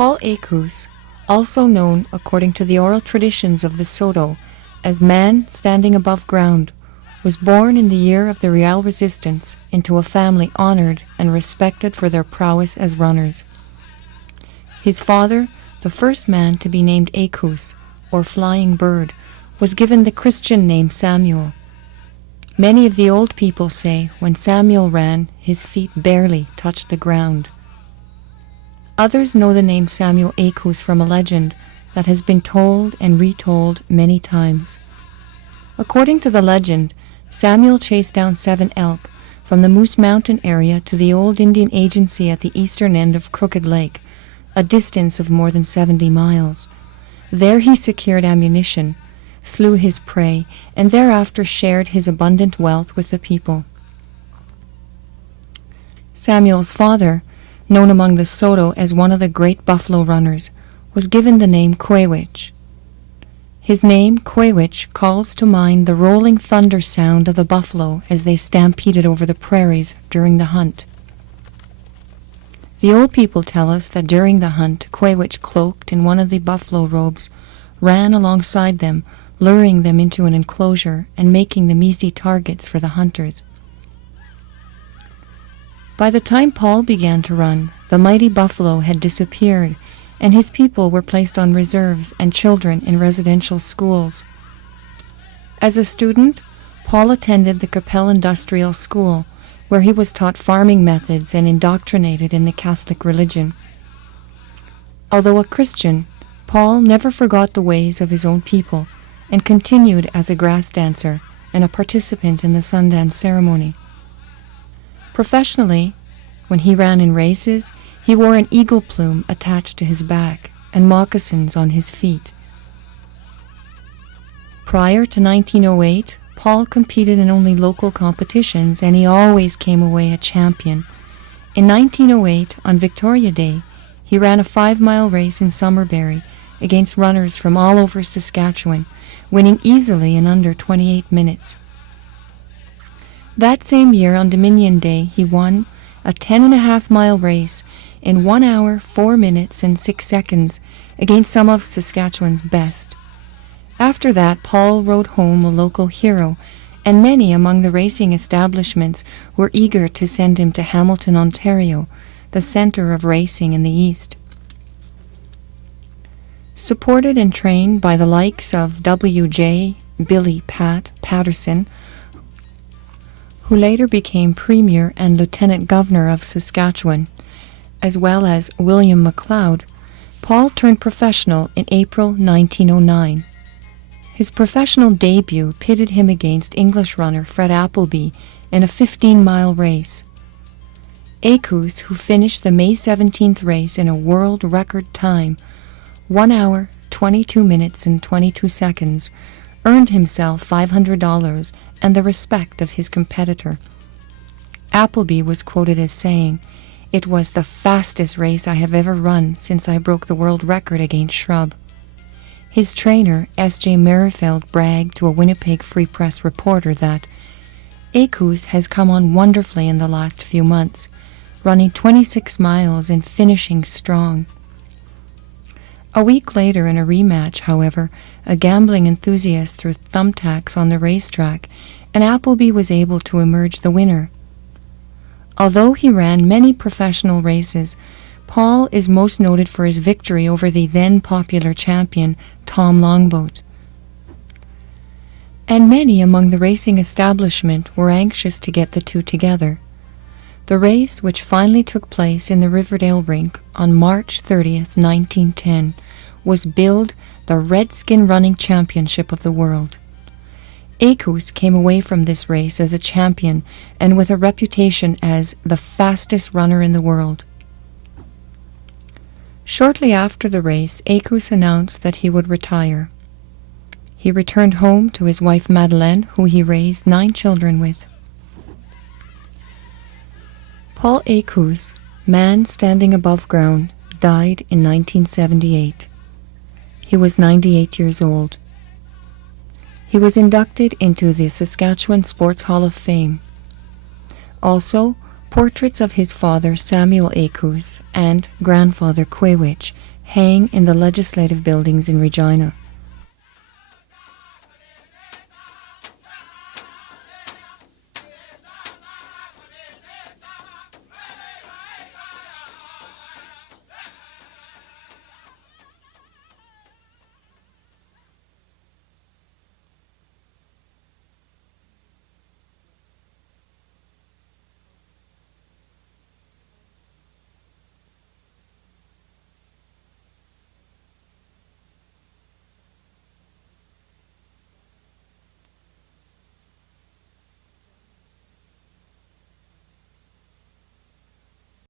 Paul Écus, also known according to the oral traditions of the Soto as Man Standing Above Ground, was born in the year of the Real Resistance into a family honored and respected for their prowess as runners. His father, the first man to be named Écus, or Flying Bird, was given the Christian name Samuel. Many of the old people say when Samuel ran, his feet barely touched the ground. Others know the name Samuel Écus from a legend that has been told and retold many times. According to the legend, Samuel chased down 7 elk from the Moose Mountain area to the old Indian agency at the eastern end of Crooked Lake, a distance of more than 70 miles. There he secured ammunition, slew his prey, and thereafter shared his abundant wealth with the people. Samuel's father, known among the Soto as one of the great buffalo runners, was given the name Quewich. His name, Quewich, calls to mind the rolling thunder sound of the buffalo as they stampeded over the prairies during the hunt. The old people tell us that during the hunt, Quewich, cloaked in one of the buffalo robes, ran alongside them, luring them into an enclosure and making them easy targets for the hunters. By the time Paul began to run, the mighty buffalo had disappeared, and his people were placed on reserves and children in residential schools. As a student, Paul attended the Capel Industrial School, where he was taught farming methods and indoctrinated in the Catholic religion. Although a Christian, Paul never forgot the ways of his own people and continued as a grass dancer and a participant in the Sundance ceremony. Professionally, when he ran in races, he wore an eagle plume attached to his back and moccasins on his feet. Prior to 1908, Paul competed in only local competitions, and he always came away a champion. In 1908, on Victoria Day, he ran a 5-mile race in Summerberry against runners from all over Saskatchewan, winning easily in under 28 minutes. That same year, on Dominion Day, he won a 10.5-mile race in 1 hour, 4 minutes, and 6 seconds against some of Saskatchewan's best. After that, Paul rode home a local hero, and many among the racing establishments were eager to send him to Hamilton, Ontario, the center of racing in the East. Supported and trained by the likes of W.J. Billy Pat Patterson, who later became Premier and Lieutenant Governor of Saskatchewan, as well as William McLeod, Paul turned professional in April 1909. His professional debut pitted him against English runner Fred Appleby in a 15-mile race. Écus, who finished the May 17th race in a world record time, 1 hour, 22 minutes, and 22 seconds, earned himself $500 and the respect of his competitor. Appleby was quoted as saying, "It was the fastest race I have ever run since I broke the world record against Shrub." His trainer, S.J. Merrifield, bragged to a Winnipeg Free Press reporter that Écus has come on wonderfully in the last few months, running 26 miles and finishing strong. A week later, in a rematch, however, a gambling enthusiast threw thumbtacks on the racetrack, and Appleby was able to emerge the winner. Although he ran many professional races, Paul is most noted for his victory over the then popular champion, Tom Longboat. And many among the racing establishment were anxious to get the two together. The race, which finally took place in the Riverdale rink on March 30th, 1910, was billed the Redskin Running Championship of the World. Écus came away from this race as a champion and with a reputation as the fastest runner in the world. Shortly after the race, Écus announced that he would retire. He returned home to his wife Madeleine, who he raised 9 children with. Paul Écus, Man Standing Above Ground, died in 1978. He was 98 years old. He was inducted into the Saskatchewan Sports Hall of Fame. Also, portraits of his father Samuel Écus and grandfather Quewich hang in the legislative buildings in Regina.